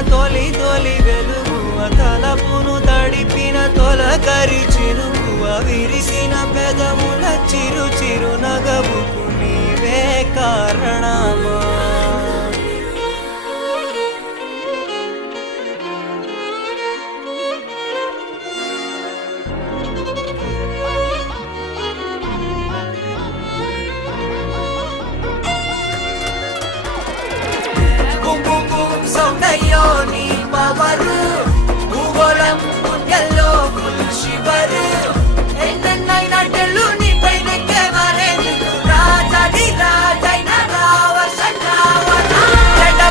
తొలి తొలి వెలుగువ తలపును తడిపిన తొలకరి చిరుకువ విరిసిన పెదముల చిరు చిరు నగవుకు నీవే కారణమా